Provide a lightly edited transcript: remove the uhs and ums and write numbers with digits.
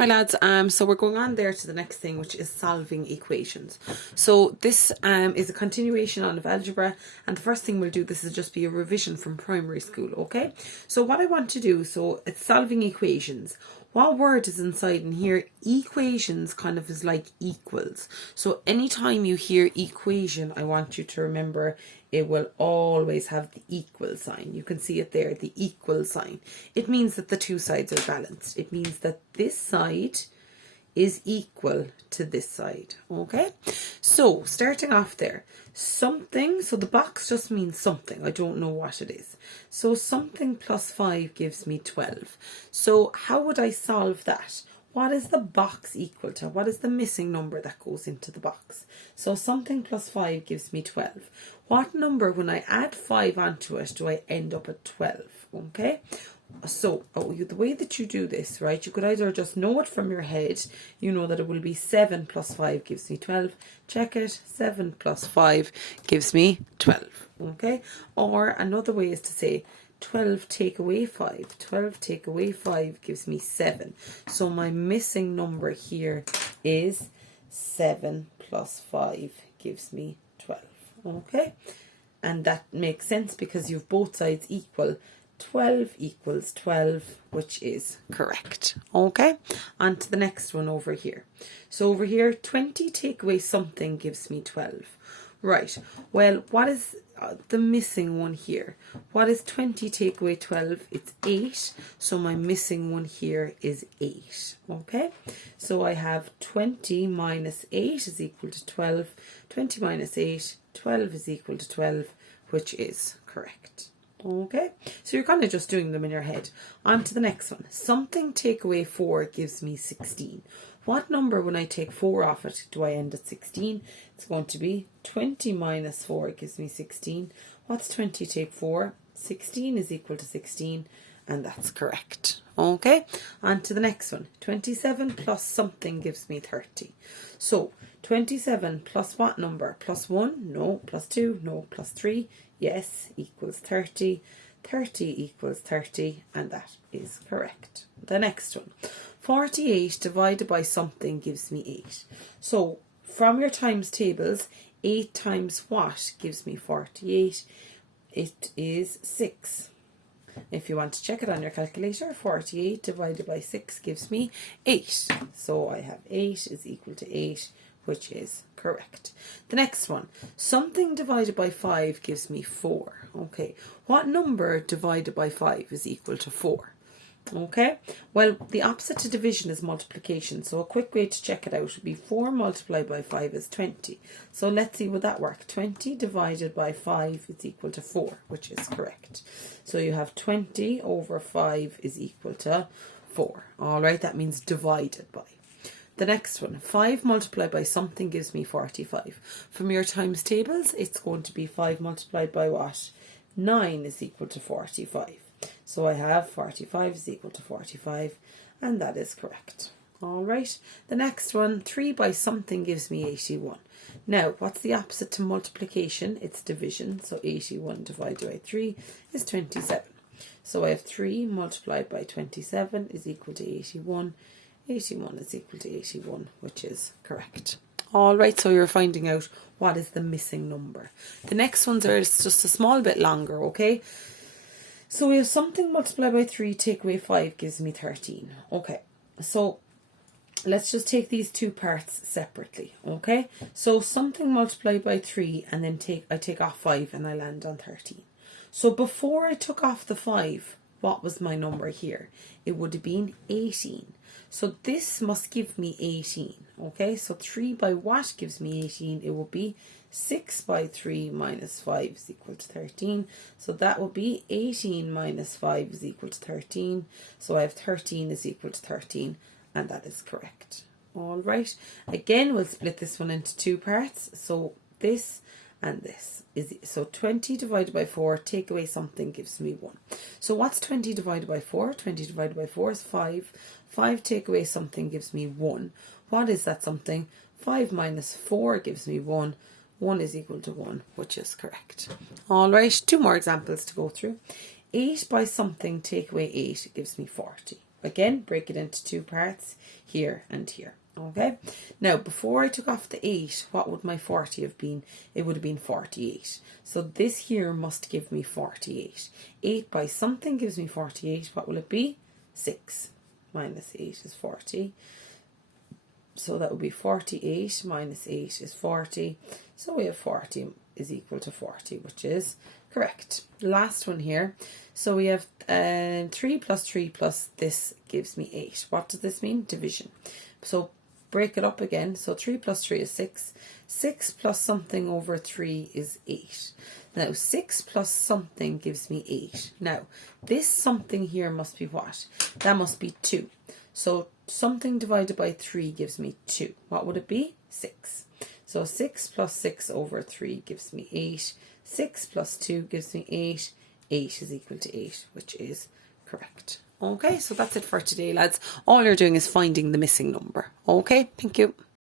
Hi lads, so we're going on there to the next thing, which is solving equations. So this is a continuation on of algebra, and the first thing we'll do, this is just be a revision from primary school, okay? So what I want to do, so it's solving equations. What word is inside in here? Equations kind of is like equals. So anytime you hear equation, I want you to remember it will always have the equal sign. You can see it there, the equal sign. It means that the two sides are balanced. It means that this side is equal to this side, okay? So starting off there, something, so the box just means something. I don't know what it is. So something plus 5 gives me 12. So how would I solve that? What is the box equal to? What is the missing number that goes into the box? So something plus 5 gives me 12. What number, when I add 5 onto it, do I end up at 12? Okay? So, the way that you do this, right, you could either just know it from your head, you know that it will be 7 plus 5 gives me 12. Check it, 7 plus 5 gives me 12, okay? Or another way is to say 12 take away 5. 12 take away 5 gives me 7. So my missing number here is 7 plus 5 gives me 12, okay? And that makes sense because you've both sides equal. 12 equals 12, which is correct. Okay, on to the next one over here. So over here, 20 take away something gives me 12. Right, well, what is the missing one here? What is 20 take away 12? It's 8. So my missing one here is 8. Okay, so I have 20 minus 8 is equal to 12. 20 minus 8, 12 is equal to 12, which is correct. Okay, so you're kind of just doing them in your head. On to the next one. Something take away 4 gives me 16. What number, when I take 4 off it, do I end at 16? It's going to be 20 minus 4 gives me 16. What's 20 take 4? 16 is equal to 16, and that's correct. Okay, on to the next one. 27 plus something gives me 30. So 27 plus what number? Plus 1? No. Plus 2? No. Plus 3? Yes, equals 30. 30 equals 30, and that is correct. The next one. 48 divided by something gives me 8. So from your times tables, 8 times what gives me 48? It is 6. If you want to check it on your calculator, 48 divided by 6 gives me 8. So I have 8 is equal to 8, which is correct. The next one, something divided by 5 gives me 4. Okay, what number divided by 5 is equal to 4? Okay, well, the opposite to division is multiplication. So a quick way to check it out would be 4 multiplied by 5 is 20. So let's see, would that work? 20 divided by 5 is equal to 4, which is correct. So you have 20 over 5 is equal to 4. All right, that means divided by. The next one, 5 multiplied by something gives me 45. From your times tables, it's going to be 5 multiplied by what? 9 is equal to 45. So I have 45 is equal to 45, and that is correct. All right. The next one, 3 by something gives me 81. Now, what's the opposite to multiplication? It's division. So 81 divided by 3 is 27. So I have 3 multiplied by 27 is equal to 81. 81 is equal to 81, which is correct. All right, so you're finding out what is the missing number. The next ones are just a small bit longer, okay? So we have something multiplied by 3 take away 5 gives me 13. Okay, so let's just take these two parts separately, okay? So something multiplied by 3 and then I take off 5 and I land on 13. So before I took off the 5, what was my number here? It would have been 18. So this must give me 18, okay? So 3 by what gives me 18? It will be 6 by 3 minus 5 is equal to 13. So that will be 18 minus 5 is equal to 13. So I have 13 is equal to 13, and that is correct. All right. Again, we'll split this one into two parts. So this and this is, so 20 divided by 4, take away something gives me 1. So what's 20 divided by 4? 20 divided by 4 is 5. 5 take away something gives me 1. What is that something? 5 minus 4 gives me 1. 1 is equal to 1, which is correct. All right, 2 more examples to go through. 8 by something take away 8 gives me 40. again, break it into two parts, here and here. Okay, now before I took off the 8, what would my 40 have been? It would have been 48. So this here must give me 48. 8 by something gives me 48. What will it be? 6 minus 8 is 40. So that would be 48 minus 8 is 40. So we have 40 is equal to 40, which is correct. Last one here. So we have 3 plus 3 plus this gives me 8. What does this mean? Division. So break it up again. So 3 plus 3 is 6. 6 plus something over 3 is 8. Now 6 plus something gives me 8. Now this something here must be what? That must be 2. So something divided by 3 gives me 2. What would it be? 6. So 6 plus 6 over 3 gives me 8. 6 plus 2 gives me 8. 8 is equal to 8, which is correct. Okay, so that's it for today, lads. All you're doing is finding the missing number. Okay, thank you.